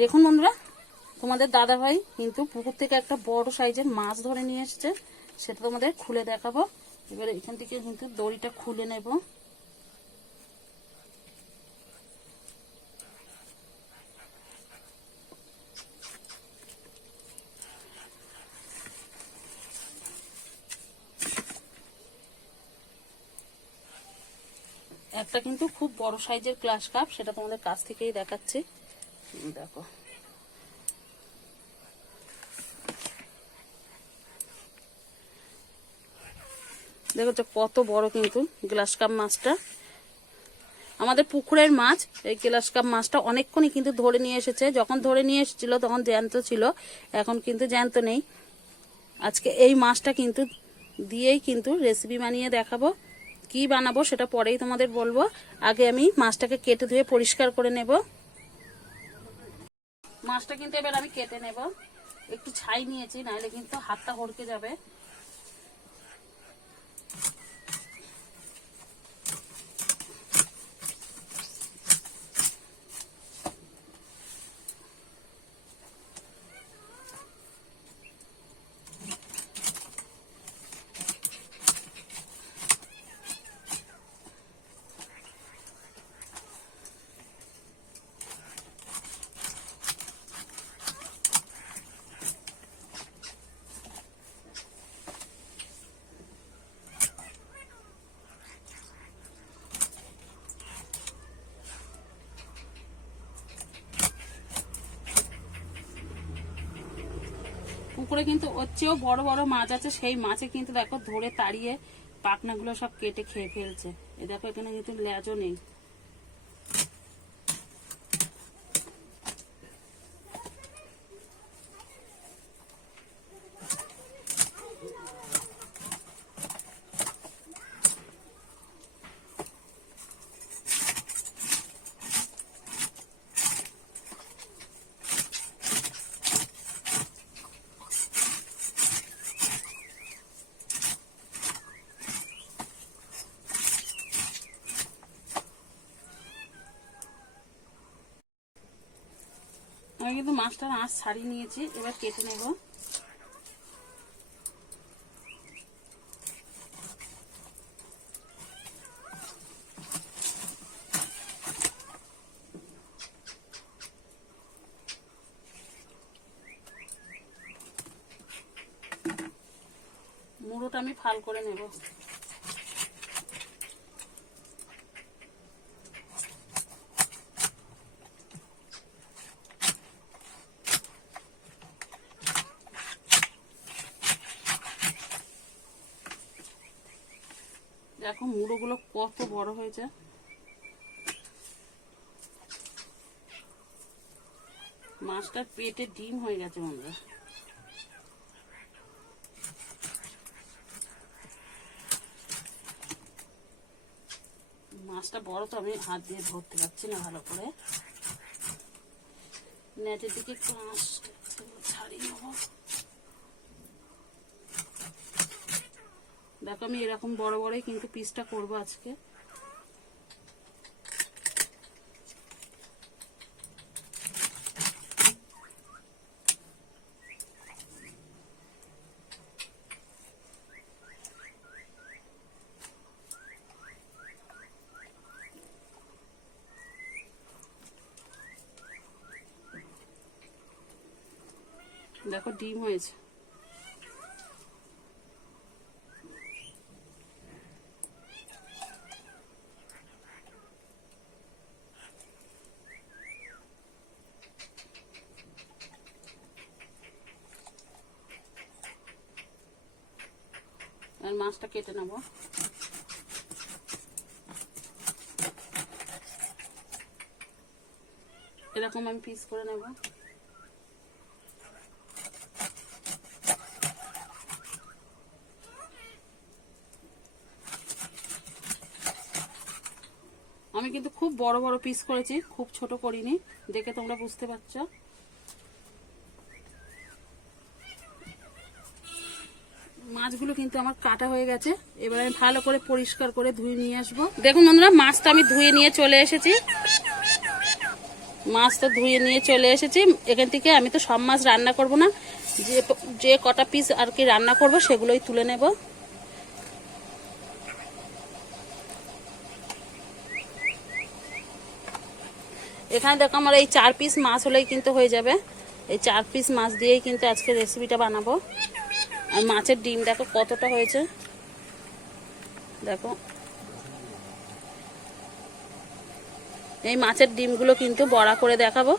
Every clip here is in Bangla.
দেখুন বন্ধুরা, তোমাদের দাদা ভাই কিন্তু পুকুর থেকে একটা বড় সাইজের মাছ ধরে নিয়ে এসেছে। সেটা তোমাদের খুলে দেখাবো। এবারে এখান থেকে কিন্তু দড়িটা খুলে নেব। একটা কিন্তু খুব বড় সাইজের ক্লাস কাপ, সেটা তোমাদের কাছ থেকেই দেখাচ্ছি। দেখো। দেখো তো কত বড় কিন্তু গ্লাস কাপ মাছটা। আমাদের পুকুরের মাছ, এই গ্লাস কাপ মাছটা অনেকক্ষণই কিন্তু ধরে নিয়ে এসেছে। যখন ধরে নিয়ে এসেছিল, তখন জ্যান্ত ছিল, এখন কিন্তু জ্যান্ত নেই। আজকে এই মাছটা কিন্তু দিয়েই কিন্তু রেসিপি বানিয়ে দেখাবো। কি বানাবো সেটা পরেই তোমাদের বলব। আগে আমি মাছটাকে কেটে ধুয়ে পরিষ্কার করে নেব। মাছটা কিন্তু এবার আমি কেটে নেব। একটু ছাই নিয়েছি নাহলে কিন্তু হাতটা হড়কে যাবে। পুকুরে কিন্তু ওর চেয়েও বড় বড় মাছ আছে, সেই মাছে কিন্তু দেখো ধরে তাড়িয়ে পাখনাগুলো সব কেটে খেয়ে ফেলছে। এ দেখো এখানে কিন্তু লেজও নেই। আমি কিন্তু মাছটার আঁশ ছাড়িয়ে নিয়েছি এবার কেটে নেব। মুড়োটা আমি ফাল করে নেব। দেখো মুড়োগুলো কত বড় হয়েছে মাছটার পেটে ডিম হয়ে গেছে বন্ধুরা। মাছটা বড় তো, আমি হাত দিয়ে ধরতে পারছি না ভালো করে। নেটের দিকে একটু মাছটা ছাড়িয়ে নেব। দেখো আমি এরকম বড় বড়ই কিন্তু পিসটা করব আজকে। দেখো ডিম হয়েছে। আর মাছটা কেটে নেব। এরকম আমি পিস করে নেব। আমি কিন্তু খুব বড় বড় পিস করেছি, খুব ছোট করিনি, দেখে তোমরা বুঝতে পারছ। মাছগুলো কিন্তু আমার কাটা হয়ে গেছে। এবার আমি ভালো করে পরিষ্কার করে ধুয়ে নিয়ে আসব। দেখুন বন্ধুরা, মাছটা আমি ধুয়ে নিয়ে চলে এসেছি। মাছ তো ধুয়ে নিয়ে চলে এসেছি। এখান থেকে আমি তো সব মাছ রান্না করব না। যে যে কটা পিস আর কি রান্না করব, সেগুলোই তুলে নেব। এখানে দেখো আমার এই চার পিস মাছ হলেই কিন্তু হয়ে যাবে। এই চার পিস মাছ দিয়েই কিন্তু আজকে রেসিপিটা বানাবো। আর মাছের ডিম, দেখো কতটা হয়েছে। দেখো। এই মাছের ডিমগুলো কিন্তু বড়া করে দেখাবো।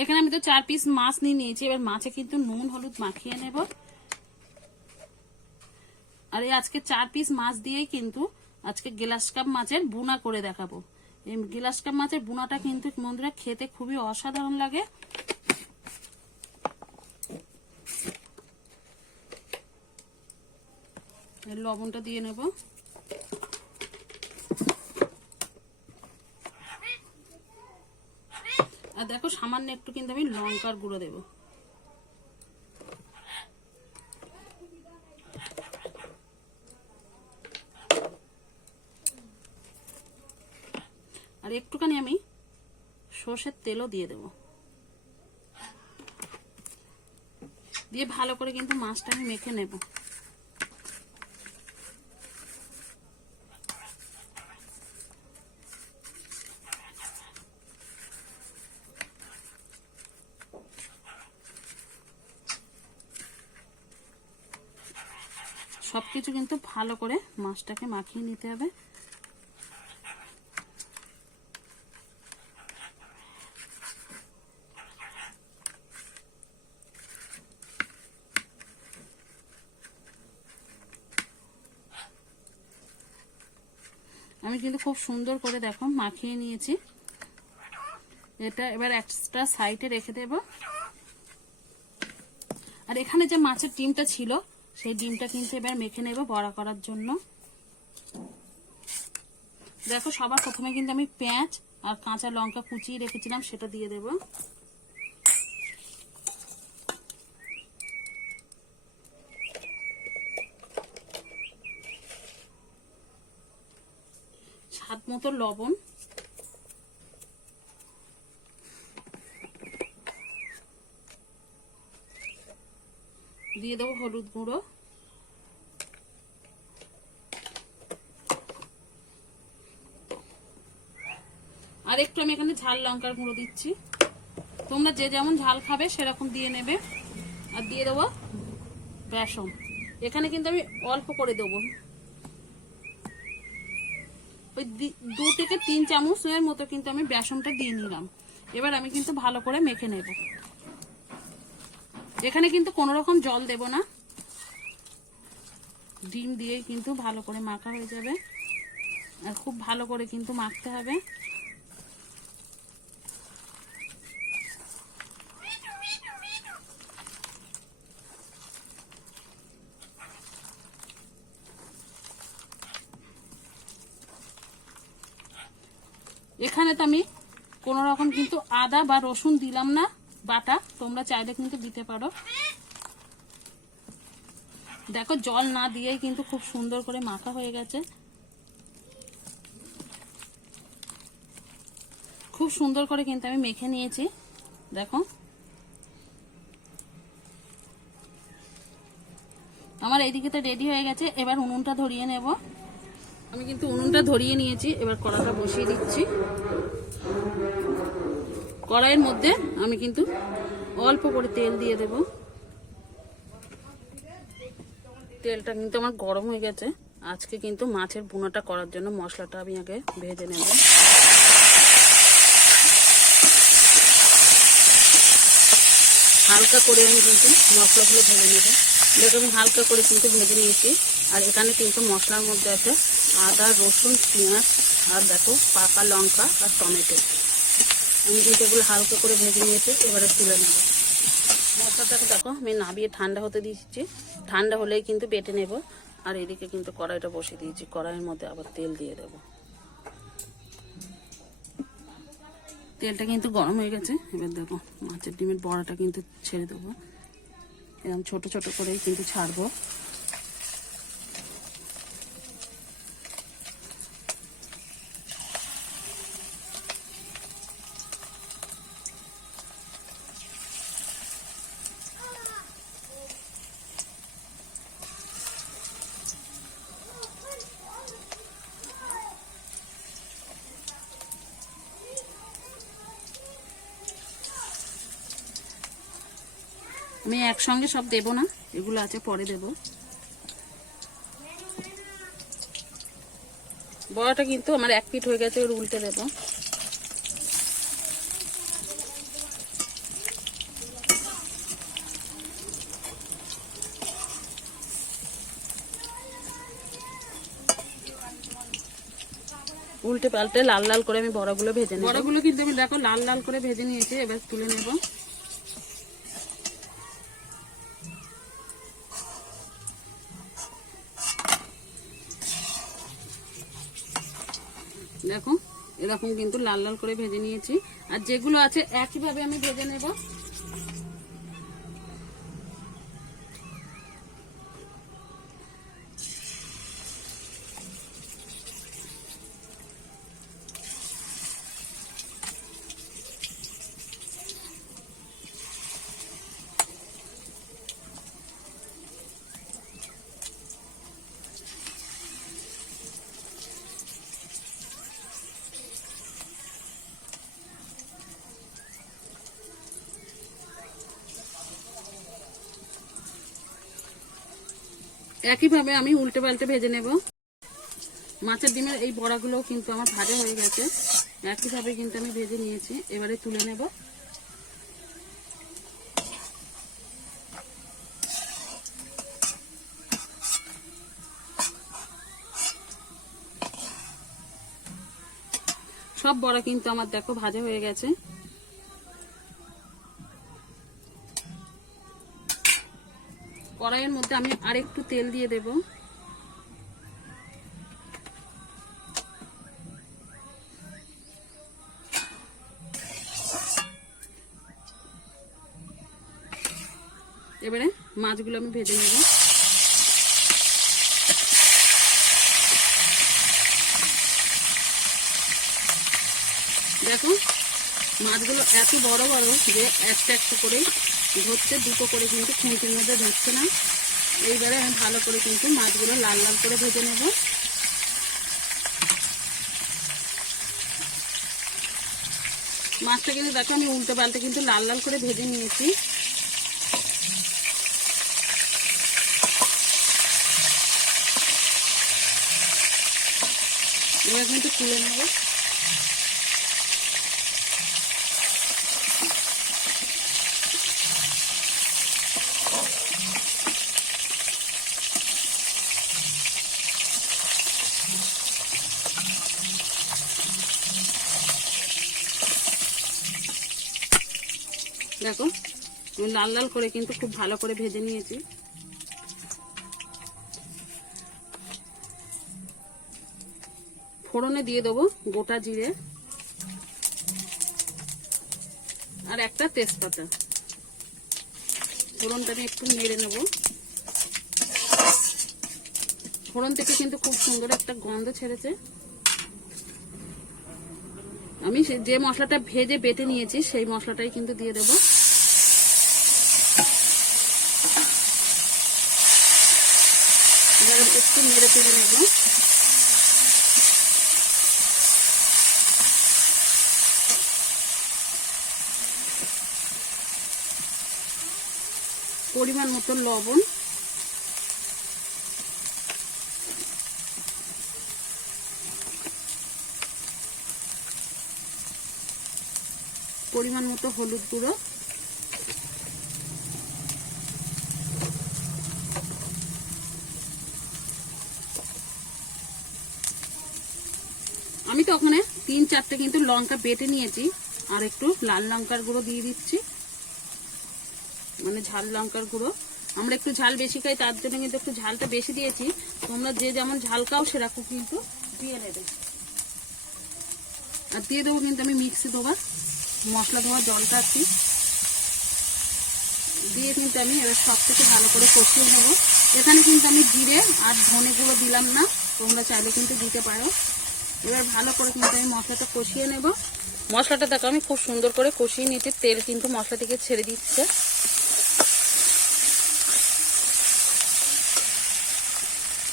এখানে আমি তো চার পিস মাছ নিয়ে নিয়েছি, এবার মাছে কিন্তু নুন, হলুদ মাখিয়ে নেব। আর এই আজকে চার পিস মাছ দিয়েই কিন্তু আজকে গ্লাস কাপ মাছের বুনা করে দেখাবো। এই গ্লাস কাপ মাছের বুনাটা কিন্তু বন্ধুরা খেতে খুবই অসাধারণ লাগে। লবণটা দিয়ে নেব। আর দেখো সামান্য একটু কিন্তু আমি লঙ্কার গুঁড়ো দেব আর একটুখানি আমি সর্ষের তেলও দিয়ে দেব। দিয়ে ভালো করে কিন্তু মাছটা আমি মেখে নেব। সব কিছু কিন্তু ভালো করে মাছটাকে মাখিয়ে নিতে হবে। কিন্তু খুব সুন্দর করে দেখো, মাখিয়ে নিয়েছি। এটা এবার এক্সট্রা সাইডে রেখে দেব। আর এখানে যে মাছের ডিমটা ছিল, সেই ডিমটা কিন্তু এবার মেখে নেব বড়া করার জন্য। দেখো সবার প্রথমে কিন্তু আমি পেঁয়াজ আর কাঁচা লঙ্কা কুচিয়ে রেখেছিলাম, সেটা দিয়ে দেব। মতো লবণ। দিয়ে দেবো হলুদ গুঁড়ো। আর একটু আমি এখানে ঝাল লঙ্কার গুঁড়ো দিচ্ছি। তোমরা যে যেমন ঝাল খাবে সেরকম দিয়ে নেবে। আর দিয়ে দেবো বেসন। এখানে কিন্তু আমি অল্প করে দেবো। ওই দু থেকে তিন চামচের মতো কিন্তু আমি বেসনটা দিয়ে নিলাম। এবার আমি কিন্তু ভালো করে মেখে নেব। এখানে কিন্তু কোনো রকম জল দেব না। ডিম দিয়ে কিন্তু ভালো করে মাখা হয়ে যাবে। আর খুব ভালো করে কিন্তু মাখতে হবে এখানে তো আমি কোনো রকম কিন্তু আদা বা রসুন দিলাম না, বাটা। তোমরা চাইলে কিন্তু দিতে পারো। দেখো, জল না দিয়েই কিন্তু খুব সুন্দর করে মাখা হয়ে গেছে। খুব সুন্দর করে কিন্তু আমি মেখে নিয়েছি। দেখো। আমার এইদিকে তো রেডি হয়ে গেছে। এবার উনুনটা ধরিয়ে নেব। আমি কিন্তু উনুনটা ধরিয়ে নিয়েছি। এবার কড়াটা বসিয়ে দিচ্ছি। কড়াইয়ের মধ্যে আমি কিন্তু অল্প করে তেল দিয়ে দেব। তেলটা কিন্তু আমার গরম হয়ে গেছে। আজকে কিন্তু মাছের বুনাটা করার জন্য মশলাটা আমি আগে ভেজে নেব। হালকা করে আমি কিন্তু মশলাগুলো ভেজে নেব। দেখো আমি হালকা করে কিন্তু ভেজে নিয়েছি। আর এখানে কিন্তু মশলার মধ্যে আছে আদা, রসুন, পেঁয়াজ আর দেখো পাকা লঙ্কা আর টমেটো। আমি কিন্তু এগুলো হালকা করে ভেজে নিয়েছি, এবারে তুলে নেব। মশলাটাকে দেখো, আমি নাবিয়ে ঠান্ডা হতে দিয়েছি। ঠান্ডা হলেই কিন্তু বেটে নেব। আর এদিকে কিন্তু কড়াইটা বসিয়ে দিয়েছি। কড়াইয়ের মধ্যে আবার তেল দিয়ে দেব। তেলটা কিন্তু গরম হয়ে গেছে। এবার দেখো, মাছের ডিমের বড়াটা কিন্তু ছেড়ে দেবো। এরকম ছোট ছোট করেই কিন্তু ছাড়বো। আমি একসঙ্গে সব দেব না, এগুলো আছে, পরে দেব। বড়াটা কিন্তু আমার এক পিট হয়ে গেছে, ওর উল্টে দেবো। উল্টে পাল্টে লাল লাল করে আমি বড়াগুলো ভেজে নেব। বড়াগুলো কিন্তু আমি দেখো লাল লাল করে ভেজে নিয়েছি, এবার তুলে নেব। এরকম কিন্তু লাল লাল করে ভেজে নিয়েছি। আর যেগুলো আছে একইভাবে আমি ভেজে নেব। একইভাবে আমি উল্টে পাল্টে ভেজে নেব। মাছের ডিমের এই বড়াগুলো কিন্তু আমার ভাজা হয়ে গেছে। একইভাবে কিন্তু আমি ভেজে নিয়েছি। এবারে তুলে নেব। সব বড়া কিন্তু আমার দেখো ভাজা হয়ে গেছে। কড়াইয়ের মধ্যে আমি আর একটু তেল দিয়ে দেব। এবারে মাছগুলো আমি ভেজে নেব। দেখো, মাছগুলো এত বড় বড় যে একটা একটা করে ধরছে দুটো করে কিন্তু খুঁটির মধ্যে ধরছে না। এইবারে আমি ভালো করে কিন্তু মাছগুলো লাল লাল করে ভেজে নেব। মাছটা কিন্তু দেখো আমি উল্টে পাল্টে কিন্তু লাল লাল করে ভেজে নিয়েছি। এবার কিন্তু তুলে নেব। দেখো লাল লাল করে কিন্তু খুব ভালো করে ভেজে নিয়েছি। ফোড়নে দিয়ে দেবো গোটা জিরে আর একটা তেজপাতা। ফোড়নটা আমি একটু নেড়ে নেব। ফোড়ন থেকে কিন্তু খুব সুন্দর একটা গন্ধ ছেড়েছে। আমি যে মশলাটা ভেজে বেটে নিয়েছি, সেই মশলাটাই কিন্তু দিয়ে দেবো এবার নেব পরিমাণ মতো লবণ। পরিমাণ মতো হলুদ গুঁড়ো। তো ওখানে তিন চারটে কিন্তু লঙ্কা বেটে নিয়েছি, আর একটু লাল লঙ্কার গুঁড়ো দিয়ে দিচ্ছি। মানে ঝাল লঙ্কার গুঁড়ো। আমরা একটু ঝাল বেশি খাই, তার জন্য কিন্তু একটু ঝালটা বেশি দিয়েছি। তোমরা যে যেমন ঝাল খাও, সেরকম কিন্তু দিয়ে নেবে। আর দিয়ে দেবো কিন্তু আমি মিক্সি দেবার মশলা দেওয়ার জলটা আছি দিয়ে কিন্তু আমি এবার সব থেকে ভালো করে কষিয়ে নেব। এখানে কিন্তু আমি জিরে আর ধনে গুঁড়ো দিলাম না, তোমরা চাইলে কিন্তু দিতে পারো। এবার ভালো করে কিন্তু আমি মশলাটা কষিয়ে নেব। মশলাটা দেখো, আমি খুব সুন্দর করে কষিয়ে নিয়েছি। তেল কিন্তু মশলা থেকে ছেড়ে দিচ্ছে।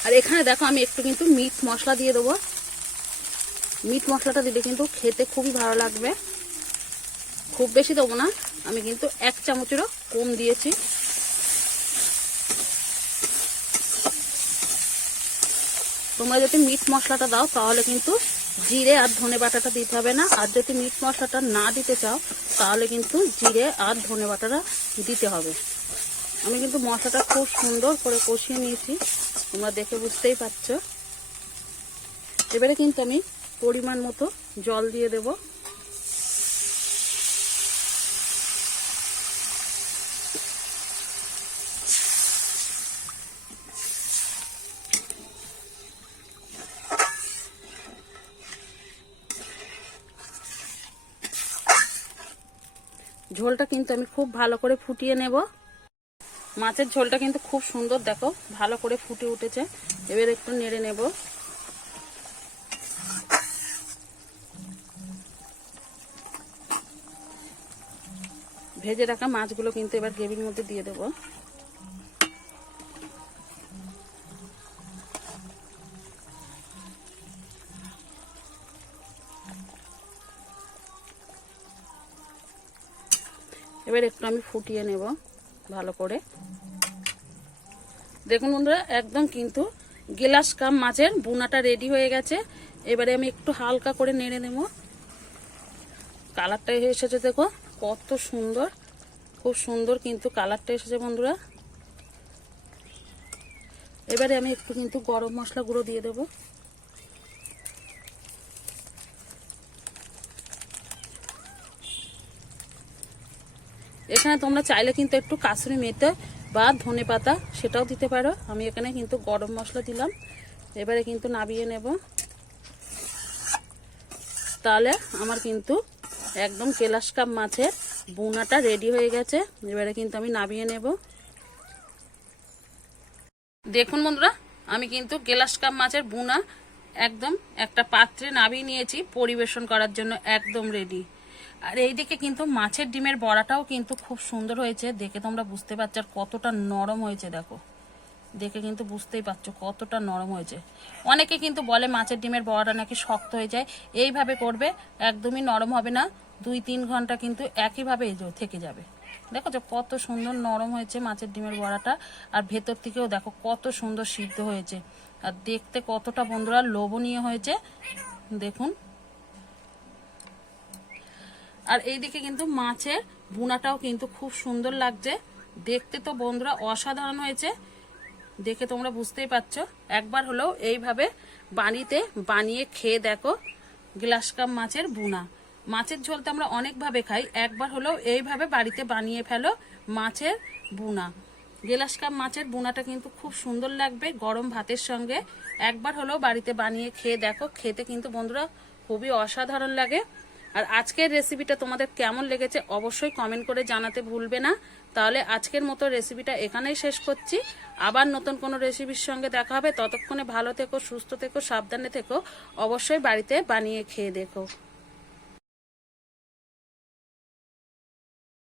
আর এখানে দেখো, আমি একটু কিন্তু মিট মশলা দিয়ে দেবো। মিট মশলাটা দিলে কিন্তু খেতে খুবই ভালো লাগবে। খুব বেশি দেবো না, আমি কিন্তু এক চামচেরও কম দিয়েছি। তোমরা যদি মিট মশলাটা দাও, তাহলে কিন্তু জিরে আর ধনে বাটাটা দিতে হবে না। আর যদি মিট মশলাটা না দিতে চাও, তাহলে কিন্তু জিরে আর ধনে বাটাটা দিতে হবে। আমি কিন্তু মশলাটা খুব সুন্দর করে কষিয়ে নিয়েছি। তোমরা দেখে বুঝতেই পারছ। এবারে কিন্তু আমি পরিমাণ মতো জল দিয়ে দেব। ঝোলটা কিন্তু আমি খুব ভালো করে ফুটিয়ে নেব। মাছের ঝোলটা কিন্তু খুব সুন্দর, দেখো, ভালো করে ফুটে উঠেছে। এবার একটু নেড়ে নেব। ভেজে রাখা মাছগুলো কিন্তু এবার গ্রেভির মধ্যে দিয়ে দেবো। এবার একটু আমি ফুটিয়ে নেব ভালো করে। দেখুন বন্ধুরা, একদম কিন্তু গেলাস কাম মাছের বুনাটা রেডি হয়ে গেছে। এবারে আমি একটু হালকা করে নেড়ে নেব। কালারটা এসেছে দেখো, কত সুন্দর, খুব সুন্দর কিন্তু কালারটা এসেছে বন্ধুরা। এবারে আমি একটু কিন্তু গরম মশলা গুঁড়ো দিয়ে দেবো। এখানে তোমরা চাইলে কিন্তু একটু কাসুরি মেথি বা ধনে পাতা সেটাও দিতে পারো। আমি এখানে কিন্তু গরম মশলা দিলাম। এবারে কিন্তু নাবিয়ে নেব। তাহলে আমার কিন্তু একদম কেলাস কাপ মাছের বুনাটা রেডি হয়ে গেছে। এবারে কিন্তু আমি নাবিয়ে নেব। দেখুন বন্ধুরা, আমি কিন্তু গেলাস কাপ মাছের বুনা একদম একটা পাত্রে নাবিয়ে নিয়েছি পরিবেশন করার জন্য একদম রেডি আর এইদিকে কিন্তু মাছের ডিমের বড়াটাও কিন্তু খুব সুন্দর হয়েছে। দেখে তোমরা বুঝতে পারছ আর কতটা নরম হয়েছে, দেখো। দেখে কিন্তু বুঝতেই পারছ কতটা নরম হয়েছে। অনেকে কিন্তু বলে মাছের ডিমের বড়াটা নাকি শক্ত হয়ে যায়। এইভাবে করবে, একদমই নরম হবে না। দুই, তিন ঘণ্টা কিন্তু একইভাবে থেকে যাবে। দেখো যে কত সুন্দর নরম হয়েছে মাছের ডিমের বড়াটা। আর ভেতর থেকেও দেখো কত সুন্দর সিদ্ধ হয়েছে। আর দেখতে কতটা বন্ধুরা লোভনীয় হয়েছে। দেখুন। আর এইদিকে কিন্তু মাছের বুনাটাও কিন্তু খুব সুন্দর লাগছে। দেখতে তো বন্ধুরা অসাধারণ হয়েছে। দেখে তোমরা বুঝতেই পারছ। একবার হলেও এইভাবে বাড়িতে বানিয়ে খেয়ে দেখো গ্লাস কাপ মাছের বুনা মাছের ঝোল তো আমরা অনেকভাবে খাই। একবার হলেও এইভাবে বাড়িতে বানিয়ে ফেলো মাছের বুনা গেলাস কাপ মাছের বুনাটা কিন্তু খুব সুন্দর লাগবে গরম ভাতের সঙ্গে। একবার হলেও বাড়িতে বানিয়ে খেয়ে দেখো। খেতে কিন্তু বন্ধুরা খুবই অসাধারণ লাগে। আর আজকের রেসিপিটা তোমাদের কেমন লেগেছে অবশ্যই কমেন্ট করে জানাতে ভুলবে না। তাহলে আজকের মতো রেসিপিটা এখানেই শেষ করছি। আবার নতুন কোনো রেসিপির সঙ্গে দেখা হবে। ততক্ষণে ভালো থেকো, সুস্থ থেকো, সাবধানে থেকো। অবশ্যই বাড়িতে বানিয়ে খেয়ে দেখো।